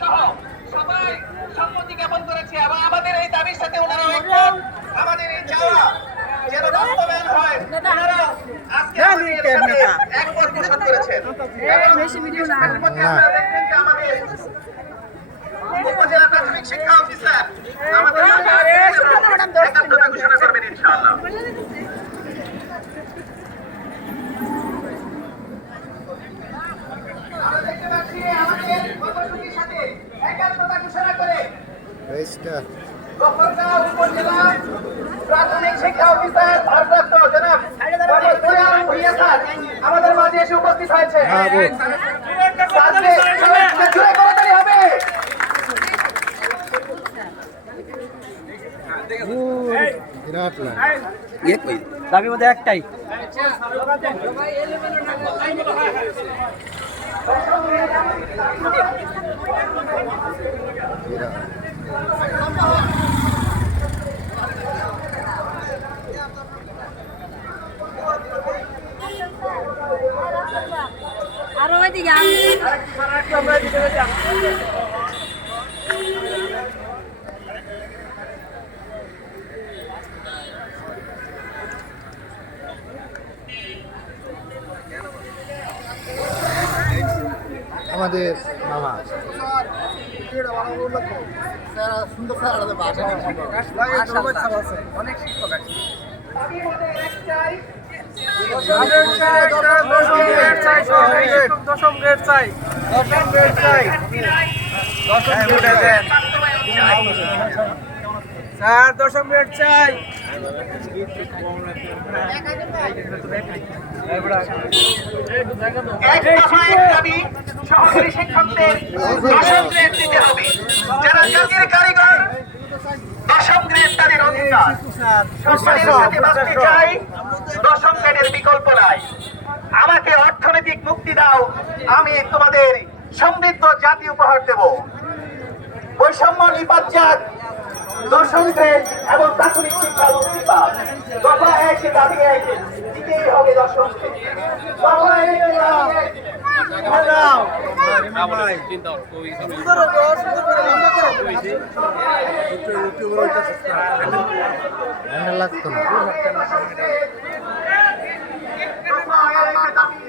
সহ সবাই সম্মতি জ্ঞাপন করেছে এবং আমাদের এই দাবির সাথে ওনারা একমত। আমাদের এই চাওয়া যেন বাস্তবায়ন হয়, ওনারা আজকে আমাদের সাথে একমত পোষণ করেছেন। আপনারা দেখবেন যে আমাদের উপজেলা প্রাথমিক শিক্ষা অফিসার আমাদের একাত্মতা ঘোষণা করবেন ইনশাআল্লাহ। আমরা দেখতে পাচ্ছি আমাদের কর্মসূচির সাথে একাত্মতা ঘোষণা করে গফরগাঁও উপজেলা প্রাথমিক শিক্ষা অফিসার ভারপ্রাপ্ত জনাব মোহাম্মদ সুরেশ ভুঁইয়া স্যার আমাদের মাঝে এসে উপস্থিত হয়েছে। জোরে করতালি হবে। দাবি মধ্যে একটাই আরো ওইদিকে আমাদের মামা অনেক শিক্ষক আছে দশম গ্রেড চাই স্যার দশম গ্রেড চাই সহকারী শিক্ষকদের দশম গ্রেড দিতে হবে। যারা জাতির কারিগর দশম গ্রেড তাদের অধিকার। সম্মানের সাথে বাঁচতে চাই, দশম গ্রেডের বিকল্প নাই। আমাকে অর্থনৈতিক মুক্তি দাও, আমি তোমাদের সমৃদ্ধ জাতি উপহার দেব। বৈষম্য নিপাত যাক, দশম গ্রেড এবং প্রাথমিক শিক্ষা মুক্তি পাক। দফা এক দাবি এক, দিতেই হবে দশম গ্রেড। দফা এক দাবি এক। লাগতো না। দফা এক দাবি